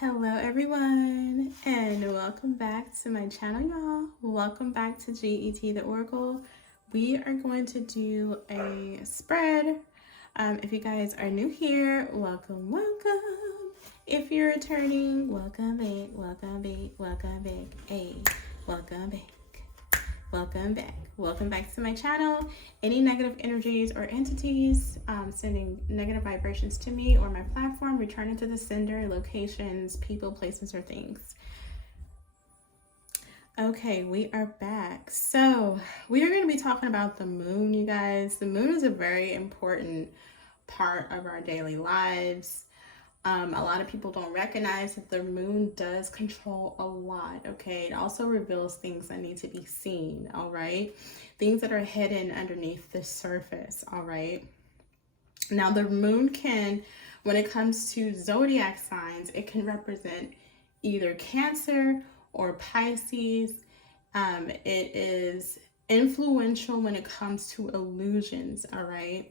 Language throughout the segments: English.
Hello everyone, and welcome back to my channel, y'all. Welcome back to GET the Oracle. We are going to do a spread. If you guys are new here, welcome. If you're returning, welcome back. Hey, welcome back. Welcome back to my channel. Any negative energies or entities sending negative vibrations to me or my platform, return it to the sender, locations, people, places, or things. Okay, we are back. So we are going to be talking about the moon, you guys. The moon is a very important part of our daily lives. A lot of people don't recognize that the moon does control a lot, okay? It also reveals things that need to be seen, all right? Things that are hidden underneath the surface, all right? Now, the moon can, when it comes to zodiac signs, it can represent either Cancer or Pisces. It is influential when it comes to illusions, all right?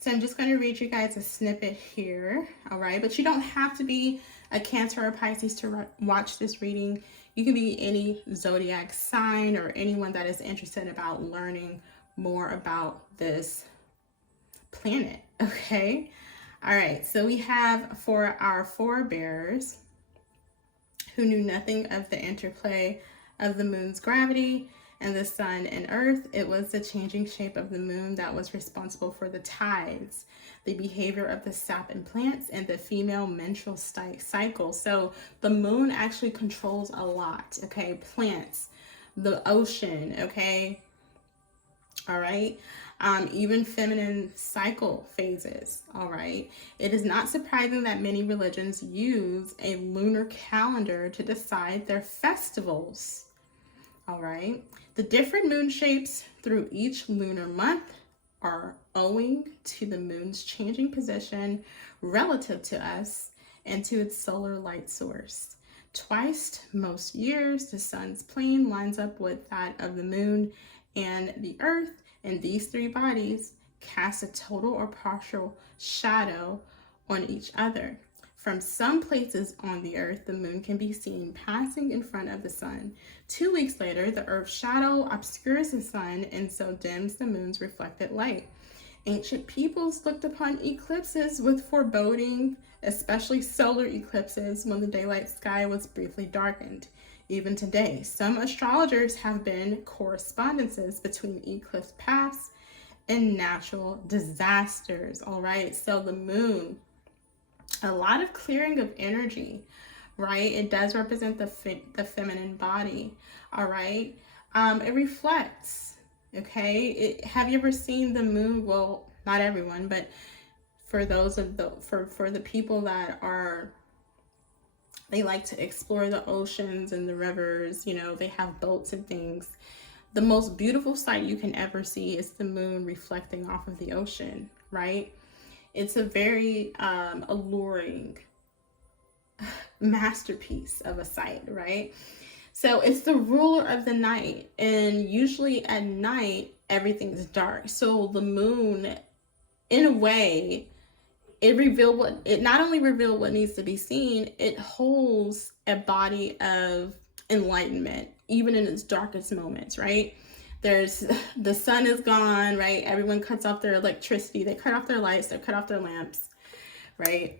So I'm just going to read you guys a snippet here, all right? But you don't have to be a Cancer or Pisces to watch this reading. You can be any zodiac sign or anyone that is interested about learning more about this planet, okay? All right, so we have for our forebears who knew nothing of the interplay of the moon's gravity and the sun and earth, it was the changing shape of the moon that was responsible for the tides, the behavior of the sap in plants, and the female menstrual cycle. So the moon actually controls a lot, okay? Plants, the ocean, okay? All right. Even feminine cycle phases. All right. It is not surprising that many religions use a lunar calendar to decide their festivals. All right. The different moon shapes through each lunar month are owing to the moon's changing position relative to us and to its solar light source. Twice most years, the sun's plane lines up with that of the moon and the earth, and these three bodies cast a total or partial shadow on each other. From some places on the earth, the moon can be seen passing in front of the sun. 2 weeks later, the earth's shadow obscures the sun and so dims the moon's reflected light. Ancient peoples looked upon eclipses with foreboding, especially solar eclipses when the daylight sky was briefly darkened. Even today, some astrologers have been correspondences between eclipse paths and natural disasters. All right, so the moon, a lot of clearing of energy, right? It does represent the feminine body. All right, it reflects. Okay, have you ever seen the moon? Well, not everyone, but for those of the for the people that are, they like to explore the oceans and the rivers, you know, they have boats and things. The most beautiful sight you can ever see is the moon reflecting off of the ocean, right? It's a very alluring masterpiece of a sight, right? So it's the ruler of the night, and usually at night, everything's dark. So the moon, in a way, it not only revealed what needs to be seen, it holds a body of enlightenment, even in its darkest moments, right? The sun is gone, right? Everyone cuts off their electricity. They cut off their lights, they cut off their lamps, right?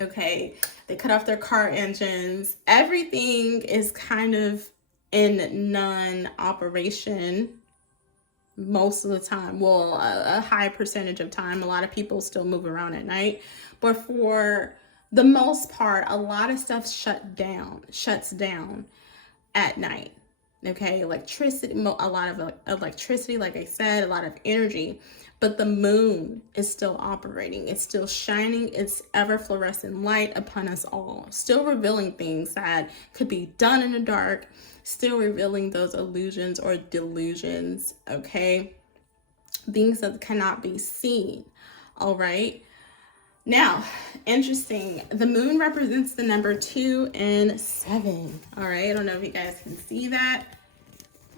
Okay, they cut off their car engines. Everything is kind of in non-operation most of the time. Well, a high percentage of time. A lot of people still move around at night, but for the most part, a lot of stuff shuts down at night. Okay, electricity, a lot of electricity, like I said, a lot of energy, but the moon is still operating. It's still shining its ever fluorescent light upon us all, still revealing things that could be done in the dark, still revealing those illusions or delusions, okay? Things that cannot be seen, all right? Now, interesting, the moon represents the number 2 and 7. All right, I don't know if you guys can see that.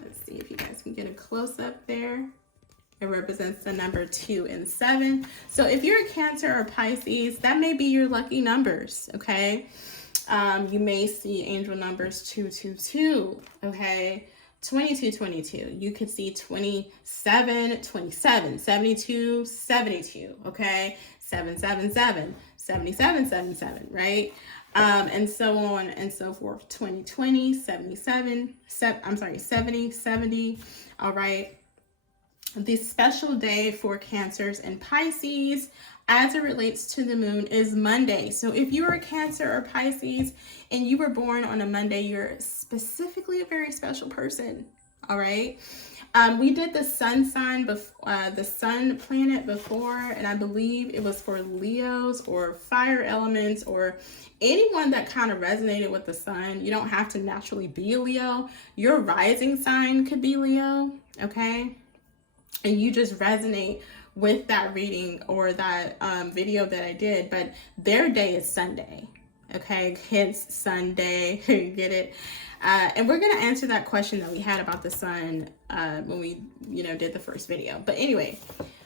Let's see if you guys can get a close up there. It represents the number 2 and 7. So if you're a Cancer or Pisces, that may be your lucky numbers, okay? You may see angel numbers 222, okay? 2222. You could see 27, 27, 72, 72, okay? 777, 77, 77, right? And so on and so forth. 2020, 77, 70, 70, all right? The special day for Cancers and Pisces as it relates to the moon is Monday. So if you're a Cancer or Pisces and you were born on a Monday, you're specifically a very special person. All right. We did the sun sign, the sun planet before, and I believe it was for Leos or fire elements or anyone that kind of resonated with the sun. You don't have to naturally be a Leo. Your rising sign could be Leo. Okay. And you just resonate with that reading or that video that I did, but their day is Sunday, okay? Hence Sunday, get it? And we're gonna answer that question that we had about the sun when we, did the first video. But anyway,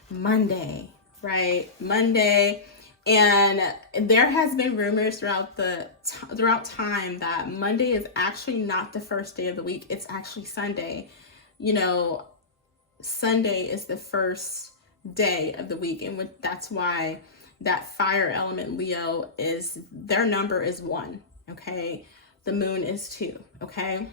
Monday, right? Monday, and there has been rumors throughout time that Monday is actually not the first day of the week. It's actually Sunday. Sunday is the first day of the week, and that's why that fire element Leo is, their number is 1, okay? The moon is 2, okay?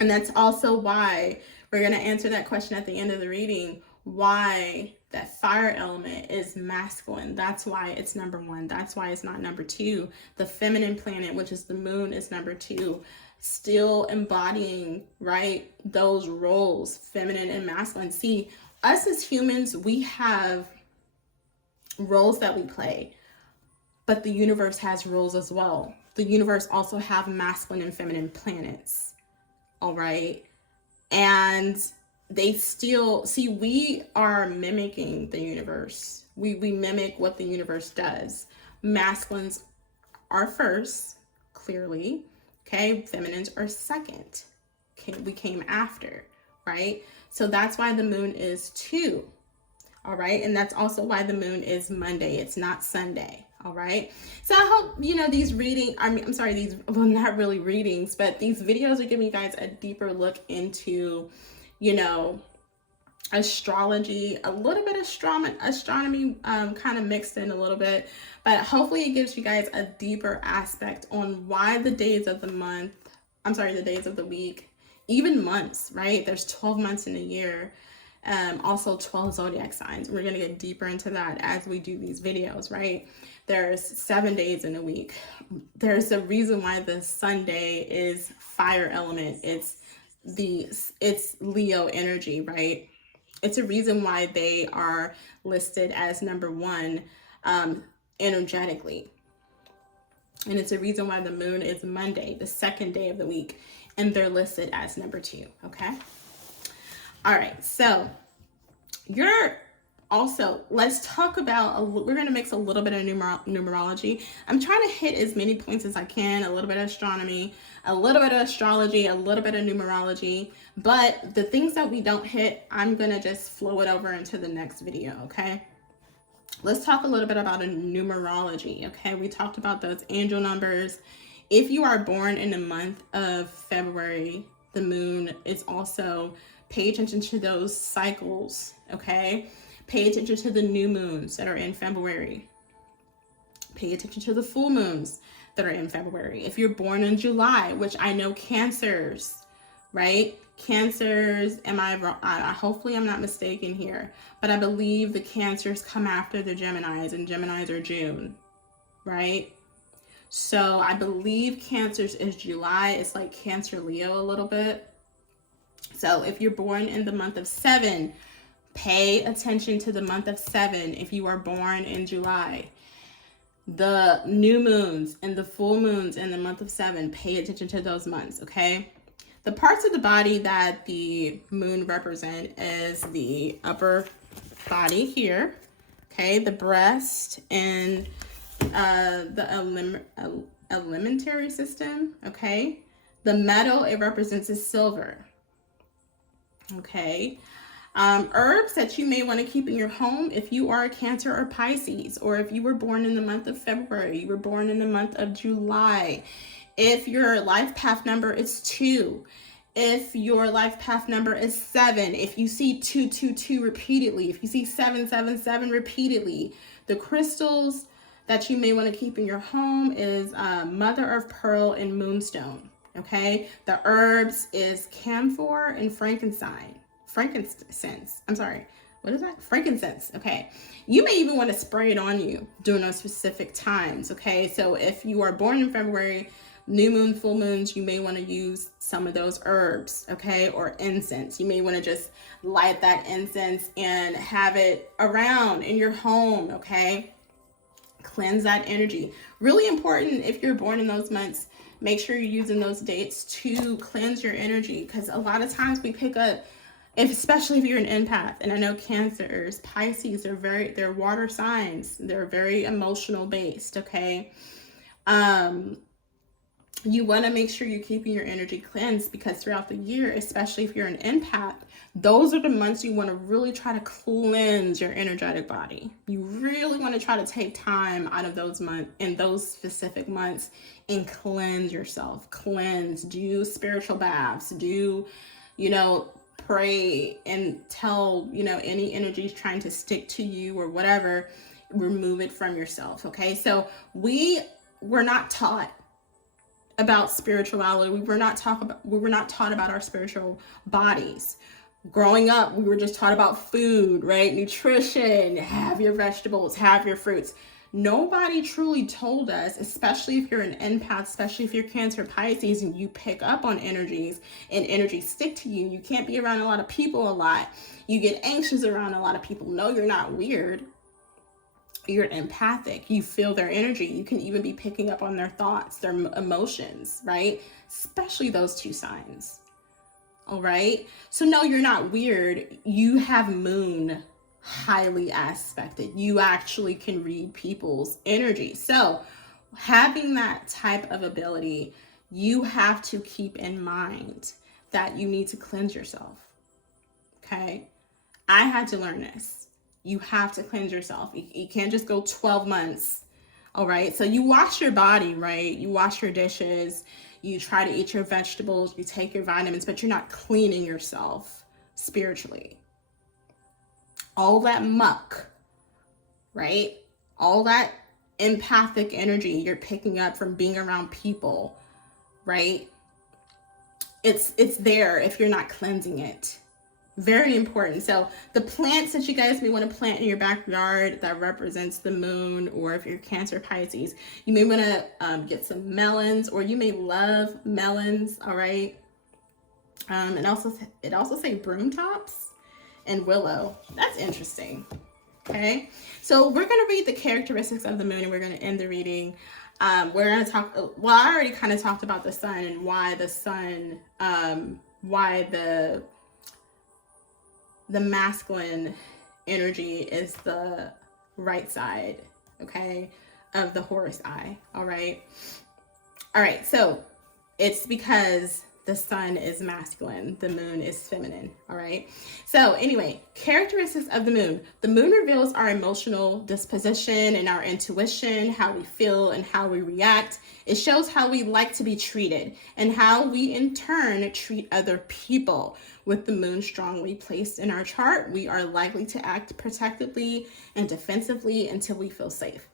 And that's also why we're going to answer that question at the end of the reading, why that fire element is masculine. That's why it's number 1. That's why it's not number 2. The feminine planet, which is the moon, is number 2. Still embodying, right, those roles, feminine and masculine. See, us as humans, we have roles that we play, but the universe has roles as well. The universe also have masculine and feminine planets, all right? And they still, see, we are mimicking the universe. We mimic what the universe does. Masculines are first, clearly. Okay, feminines are second. Okay, we came after, right? So that's why the moon is 2, all right? And that's also why the moon is Monday. It's not Sunday, all right? So I hope, these not really readings, but these videos are giving you guys a deeper look into, astrology, a little bit of astronomy kind of mixed in a little bit, but hopefully it gives you guys a deeper aspect on why the days of the days of the week, even months, right? There's 12 months in a year, also 12 zodiac signs. We're going to get deeper into that as we do these videos, right? There's 7 days in a week. There's a reason why the Sunday is fire element. It's Leo energy, right? It's a reason why they are listed as number 1 energetically. And it's a reason why the moon is Monday, the second day of the week, and they're listed as number 2, okay? All right, so let's talk about, we're going to mix a little bit of numerology. I'm trying to hit as many points as I can, a little bit of astronomy, a little bit of astrology, a little bit of numerology, but the things that we don't hit, I'm going to just flow it over into the next video, okay? Let's talk a little bit about numerology, okay? We talked about those angel numbers. If you are born in the month of February, the moon is also, pay attention to those cycles, okay? Pay attention to the new moons that are in February. Pay attention to the full moons that are in February. If you're born in July, which I know Cancers, right? Cancers, am I wrong? Hopefully I'm not mistaken here, but I believe the Cancers come after the Geminis, and Geminis are June, right? So I believe Cancers is July. It's like Cancer Leo a little bit. So if you're born in the month of 7, pay attention to the month of 7 if you are born in July. The new moons and the full moons in the month of 7, pay attention to those months, okay? The parts of the body that the moon represent is the upper body here, okay? The breast and the alimentary system, okay? The metal it represents is silver, okay? Herbs that you may want to keep in your home if you are a Cancer or Pisces, or if you were born in the month of February, you were born in the month of July. If your life path number is 2, if your life path number is 7, if you see 222 repeatedly, if you see 777 repeatedly, the crystals that you may want to keep in your home is mother of pearl and moonstone. Okay, the herbs is camphor and frankincense. I'm sorry. What is that? Frankincense. Okay. You may even want to spray it on you during those specific times. Okay. So if you are born in February, new moon, full moons, you may want to use some of those herbs. Okay. Or incense. You may want to just light that incense and have it around in your home. Okay. Cleanse that energy. Really important if you're born in those months. Make sure you're using those dates to cleanse your energy, because a lot of times we pick up, especially if you're an empath, and I know Cancers, Pisces, they're water signs. They're very emotional based, okay? You want to make sure you're keeping your energy cleansed, because throughout the year, especially if you're an empath, those are the months you want to really try to cleanse your energetic body. You really want to try to take time out of those months, in those specific months, and cleanse yourself. Cleanse, do spiritual baths, do, pray and tell, any energies trying to stick to you or whatever, remove it from yourself. Okay. So we were not taught about spirituality. We were not taught about our spiritual bodies. Growing up, we were just taught about food, right? Nutrition, have your vegetables, have your fruits. Nobody truly told us, especially if you're an empath, especially if you're Cancer, Pisces, and you pick up on energies and energies stick to you. You can't be around a lot of people a lot. You get anxious around a lot of people. No, you're not weird. You're empathic. You feel their energy. You can even be picking up on their thoughts, their emotions, right? Especially those two signs. All right. So no, you're not weird. You have moon highly aspected. You actually can read people's energy. So having that type of ability, you have to keep in mind that you need to cleanse yourself. Okay. I had to learn this. You have to cleanse yourself. You can't just go 12 months. All right. So you wash your body, right? You wash your dishes. You try to eat your vegetables. You take your vitamins, but you're not cleaning yourself spiritually. All that muck, right? All that empathic energy you're picking up from being around people, right? It's there if you're not cleansing it. Very important. So the plants that you guys may want to plant in your backyard that represents the moon, or if you're Cancer, Pisces, you may want to get some melons, or you may love melons. All right. And it also say broom tops and willow. That's interesting. Okay. So we're going to read the characteristics of the moon, and we're going to end the reading. We're going to talk. Well, I already kind of talked about the sun and why the sun, why the masculine energy is the right side, okay, of the Horus eye. All right. So it's because the sun is masculine, the moon is feminine. All right. So anyway, characteristics of the moon. The moon reveals our emotional disposition and our intuition, how we feel and how we react. It shows how we like to be treated and how we in turn treat other people. With the moon strongly placed in our chart, we are likely to act protectively and defensively until we feel safe.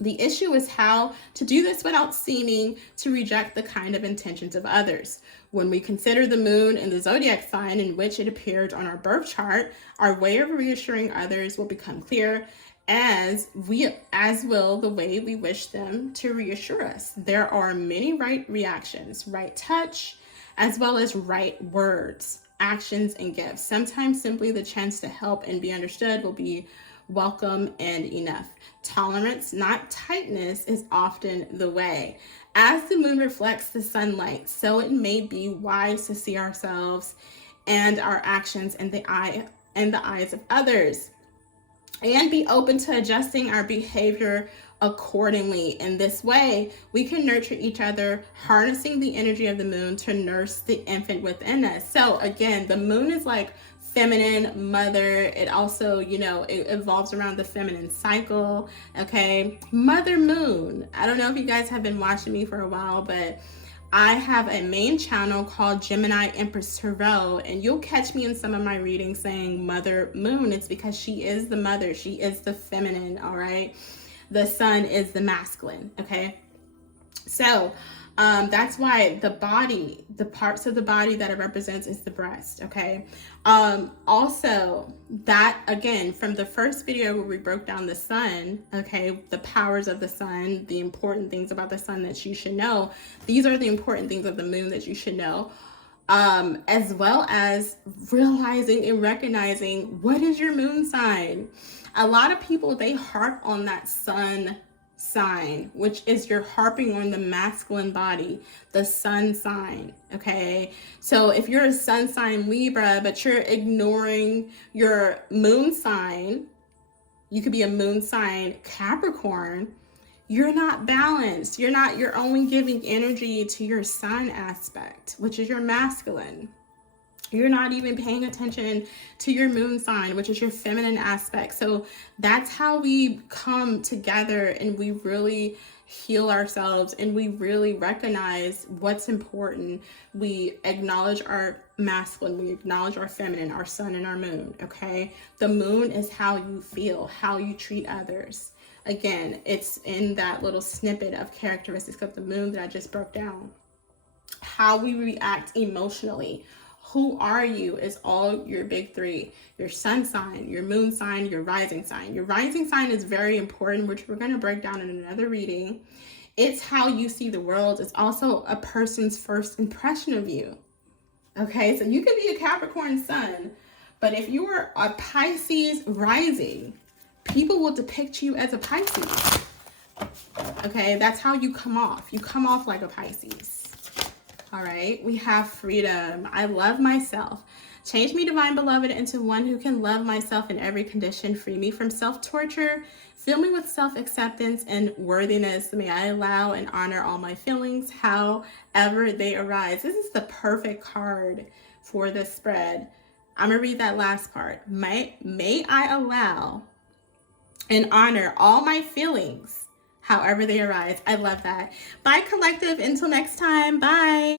The issue is how to do this without seeming to reject the kind of intentions of others. When we consider the moon and the zodiac sign in which it appeared on our birth chart, our way of reassuring others will become clear, as will the way we wish them to reassure us. There are many right reactions, right touch, as well as right words, actions, and gifts. Sometimes simply the chance to help and be understood will be welcome and enough. Tolerance, not tightness, is often the way. As the moon reflects the sunlight, so it may be wise to see ourselves and our actions in the eyes of others, and be open to adjusting our behavior accordingly. In this way, we can nurture each other, harnessing the energy of the moon to nurse the infant within us. So again, the moon is like feminine, mother. It also, you know, it evolves around the feminine cycle. Okay, mother moon. I don't know if you guys have been watching me for a while, but I have a main channel called Gemini Empress Tarot, and you'll catch me in some of my readings saying Mother Moon. It's because she is the mother, she is the feminine, all right? The sun is the masculine, okay? So that's why the body, the parts of the body that it represents is the breast, okay? Also, that again, from the first video where we broke down the sun, okay, the powers of the sun, the important things about the sun that you should know, these are the important things of the moon that you should know. As well as realizing and recognizing what is your moon sign. A lot of people, they harp on that sun sign, which is you're harping on the masculine body, the sun sign, okay? So if you're a sun sign Libra, but you're ignoring your moon sign, you could be a moon sign Capricorn, you're not balanced. You're only giving energy to your sun aspect, which is your masculine. You're not even paying attention to your moon sign, which is your feminine aspect. So that's how we come together and we really heal ourselves and we really recognize what's important. We acknowledge our masculine, we acknowledge our feminine, our sun and our moon, okay? The moon is how you feel, how you treat others. Again, it's in that little snippet of characteristics of the moon that I just broke down. How we react emotionally. Who are you is all your big three. Your sun sign, your moon sign, your rising sign. Your rising sign is very important, which we're going to break down in another reading. It's how you see the world. It's also a person's first impression of you. Okay, so you can be a Capricorn sun, but if you are a Pisces rising, people will depict you as a Pisces. Okay, that's how you come off. You come off like a Pisces. All right, we have freedom. I love myself. Change me, divine beloved, into one who can love myself in every condition. Free me from self-torture. Fill me with self-acceptance and worthiness. May I allow and honor all my feelings, however they arise. This is the perfect card for this spread. I'm going to read that last part. May I allow and honor all my feelings, however they arise. I love that. Bye, collective. Until next time. Bye.